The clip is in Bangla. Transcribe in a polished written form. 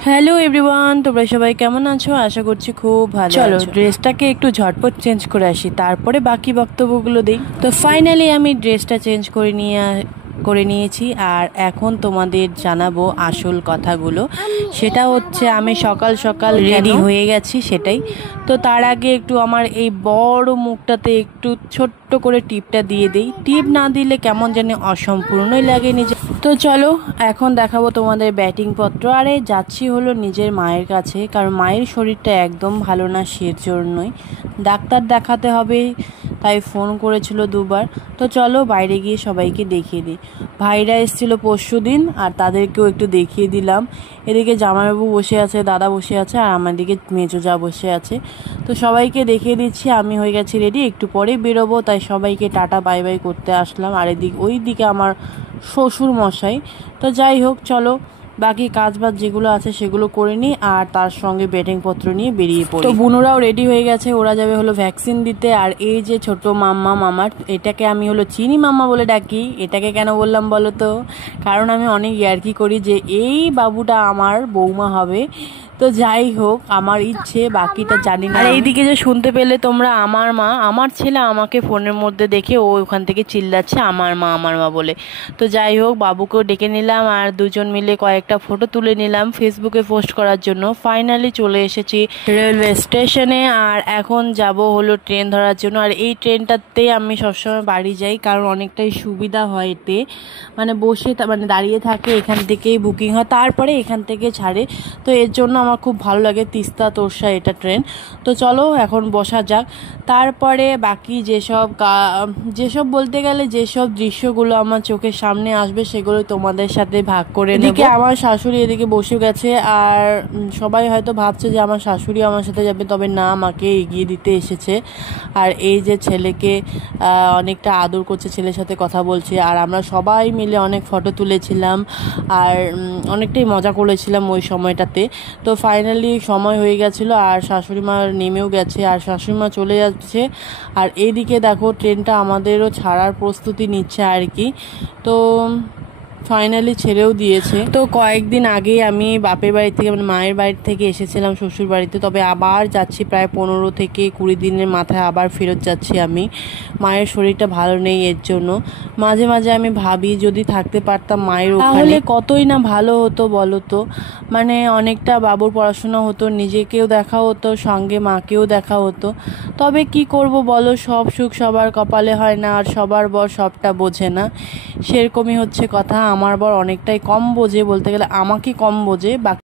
হ্যালো এভরিওয়ান, তোমরা সবাই কেমন আছো? আশা করছি খুব ভালো। চলো ড্রেসটাকে একটু ঝটপট চেঞ্জ করে আসি, তারপরে বাকি বক্তব্যগুলো দিই। তো ফাইনালি আমি ড্রেসটা চেঞ্জ করে নিয়েছি, আর এখন তোমাদের জানাবো আসল কথাগুলো। সেটা হচ্ছে আমি সকাল সকাল রেডি হয়ে গেছি সেটাই। তো তার আগে একটু আমার এই বড় মুখটাতে একটু ছোট্ট করে টিপটা দিয়ে দিই। টিপ না দিলে কেমন জানি অসম্পূর্ণই লাগে নিজে। তো চলো এখন দেখাবো তোমাদের ব্যাটিং পত্র। আরে যাচ্ছি হলো নিজের মায়ের কাছে, কারণ মায়ের শরীরটা একদম ভালো না, সের জন্যই ডাক্তার দেখাতে হবে, তাই ফোন করেছিল দুবার। তো চলো বাইরে গিয়ে সবাইকে দেখিয়ে দিই। ভাইরা এসেছিলো পরশুদিন, আর তাদেরকেও একটু দেখিয়ে দিলাম। এদিকে জামাইবাবু বসে আছে, দাদা বসে আছে, আর আমার দিকে মেজো যা বসে আছে। তো সবাইকে দেখিয়ে দিচ্ছি আমি হয়ে গেছি রেডি, একটু পরেই বেরোবো, তাই সবাইকে টাটা বাই বাই করতে আসলাম। আর ওই দিকে আমার শ্বশুর মশাই। তো যাই হোক, চলো বাকি কাজ বাজ যেগুলো আছে সেগুলো করে নিই, আর তার সঙ্গে ব্যাটিং পত্র নিয়ে বেরিয়ে পড়ি। তো বুনুরাও রেডি হয়ে গেছে, ওরা যাবে হলো ভ্যাকসিন দিতে। আর এই যে ছোট মাম্মা মামার, এটাকে আমি হলো চিনি মাম্মা বলে ডাকি। এটাকে কেন বললাম বলো তো? কারণ আমি অনেক ইয়ার্কি করি যে এই বাবুটা আমার বৌমা হবে। তো যাই হোক, আমার ইচ্ছে, বাকিটা জানি না। আর এইদিকে যে শুনতে পেলে তোমরা, আমার মা, আমার ছেলে আমাকে ফোনের মধ্যে দেখে ও ওখান থেকে চিল্লাচ্ছে আমার মা বলে। তো যাই হোক, বাবুকেও ডেকে নিলাম, আর দুজন মিলে কয়েকটা ফটো তুলে নিলাম ফেসবুকে পোস্ট করার জন্য। ফাইনালি চলে এসেছি রেলওয়ে স্টেশনে, আর এখন যাব হলো ট্রেন ধরার জন্য। আর এই ট্রেনটাতে আমি সবসময় বাড়ি যাই, কারণ অনেকটাই সুবিধা হয় এতে, মানে বসে মানে দাঁড়িয়ে থাকে, এখান থেকেই বুকিং হয়, তারপরে এখান থেকে ছাড়ে। তো এর জন্য আমার খুব ভালো লাগে, তিস্তা তোরসা এটা ট্রেন। তো চলো এখন বসা যাক। তারপরে বাকি যেসব বলতে গেলে যেসব দৃশ্যগুলো আমার চোখের সামনে আসবে সেগুলো তোমাদের সাথে ভাগ করে নেব। এদিকে আমার শাশুড়ি এদিকে বসে গেছে, আর সবাই হয়তো ভাবছে যে আমার শাশুড়ি আমার সাথে যাবে, তবে না, আমাকে এগিয়ে দিতে এসেছে। আর এই যে ছেলেকে অনেকটা আদর করছে, ছেলের সাথে কথা বলছে, আর আমরা সবাই মিলে অনেক ফটো তুলেছিলাম, আর অনেকটাই মজা করেছিলাম ওই সময়টাতে। তো ফাইনালি সময় হয়ে গেছিলো, আর শাশুড়ি মা নেমেও গেছে, আর শাশুড়ি মা চলে যাচ্ছে। আর এইদিকে দেখো ট্রেনটা আমাদেরও ছাড়ার প্রস্তুতি নিচ্ছে আর কি। তো ফাইনালি ছেড়েও দিয়েছে। তো কয়েকদিন আগেই আমি বাপের বাড়ি থেকে, মানে মায়ের বাড়ি থেকে এসেছিলাম শ্বশুর বাড়িতে, তবে আবার যাচ্ছি প্রায় 15 থেকে 20 দিনের মাথায় আবার ফেরত যাচ্ছি আমি। মায়ের শরীরটা ভালো নেই, এর জন্য মাঝে মাঝে আমি ভাবি যদি থাকতে পারতাম মায়ের ওখানে, তাহলে কতই না ভালো হতো বলো তো। মানে অনেকটা বাবুর পড়াশোনা হতো, নিজেকেও দেখা হতো, সঙ্গে মাকেও দেখা হতো। তবে কি করব বলো, সব সুখ সবার কপালে হয় না, আর সবার বর সবটা বোঝে না, সেরকমই হচ্ছে কথা। আমার বর অনেকটাই কম বোঝে, বলতে গেলে আমাকে কম বোঝে।